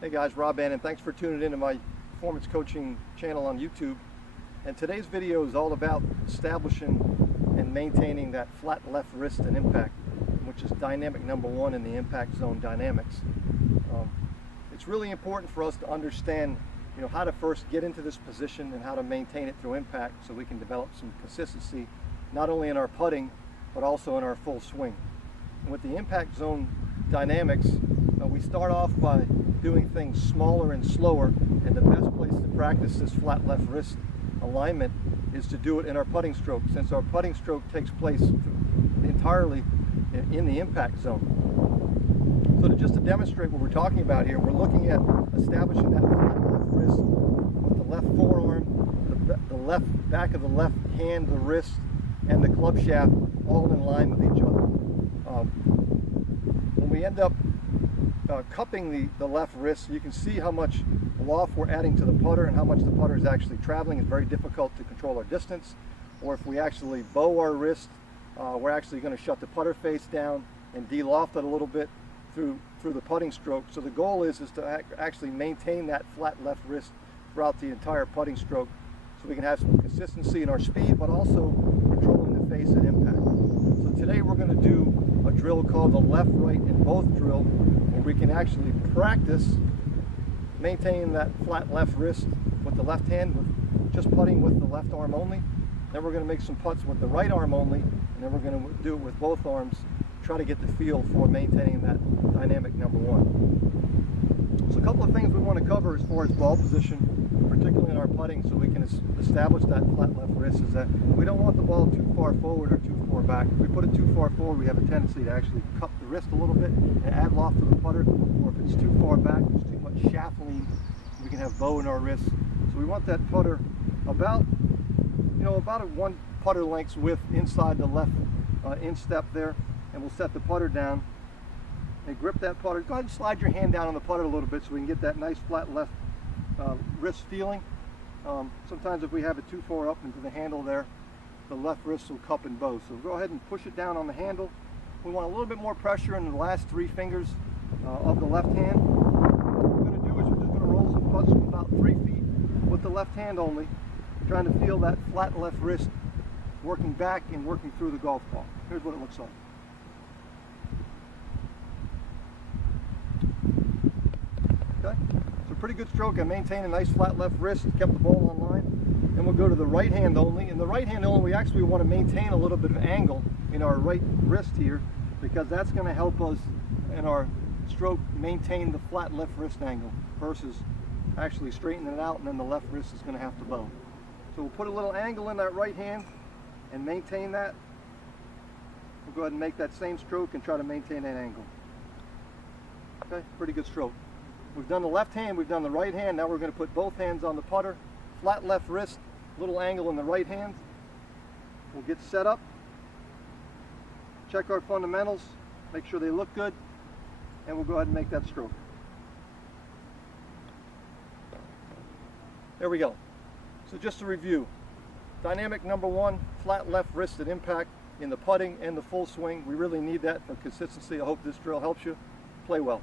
Hey guys, Rob Bannon. Thanks for tuning into my performance coaching channel on YouTube. And today's video is all about establishing and maintaining that flat left wrist and impact, which is dynamic number one in the impact zone dynamics. It's really important for us to understand, how to first get into this position and how to maintain it through impact, so we can develop some consistency, not only in our putting, but also in our full swing. And with the impact zone dynamics, we start off by doing things smaller and slower, and the best place to practice this flat left wrist alignment is to do it in our putting stroke, since our putting stroke takes place entirely in the impact zone. So just to demonstrate what we're talking about here, we're looking at establishing that flat left wrist with the left forearm, the left back of the left hand, the wrist, and the club shaft all in line with each other. When we end up cupping the left wrist, you can see how much loft we're adding to the putter and how much the putter is actually traveling. It's very difficult to control our distance. Or if we actually bow our wrist, we're actually going to shut the putter face down and de-loft it a little bit through the putting stroke. So the goal is to actually maintain that flat left wrist throughout the entire putting stroke, so we can have some consistency in our speed, but also controlling the face at impact. So today we're going to do a drill called the left, right, and both drill, where we can actually practice maintaining that flat left wrist with the left hand, with just putting with the left arm only. Then we're going to make some putts with the right arm only, and then we're going to do it with both arms, try to get the feel for maintaining that dynamic number one. So a couple of things we want to cover as far as ball position, particularly in our putting, so we can establish that flat left wrist, is that we don't want the ball too far forward or too far back. If we put it too far forward, we have a tendency to actually cup the wrist a little bit and add loft to the putter, or if it's too far back, there's too much shaft lean, we can have bow in our wrist. So we want that putter about a one putter length's width inside the left instep there, and we'll set the putter down and grip that putter. Go ahead and slide your hand down on the putter a little bit so we can get that nice flat left wrist feeling. Sometimes if we have it too far up into the handle there, the left wrist will cup and bow. So go ahead and push it down on the handle. We want a little bit more pressure in the last three fingers of the left hand. What we're going to do is we're just going to roll some putts from about 3 feet with the left hand only, trying to feel that flat left wrist working back and working through the golf ball. Here's what it looks like. Okay, so pretty good stroke. I maintained a nice flat left wrist, kept the ball on line. Then we'll go to the right hand only. In the right hand only, we actually want to maintain a little bit of angle in our right wrist here, because that's going to help us in our stroke maintain the flat left wrist angle versus actually straightening it out, and then the left wrist is going to have to bow. So we'll put a little angle in that right hand and maintain that. We'll go ahead and make that same stroke and try to maintain that angle. Okay, pretty good stroke. We've done the left hand, we've done the right hand. Now we're going to put both hands on the putter. Flat left wrist, little angle in the right hand. We'll get set up, check our fundamentals, make sure they look good, and we'll go ahead and make that stroke. There we go. So just to review, dynamic number one, flat left wrist at impact in the putting and the full swing. We really need that for consistency. I hope this drill helps you. Play well.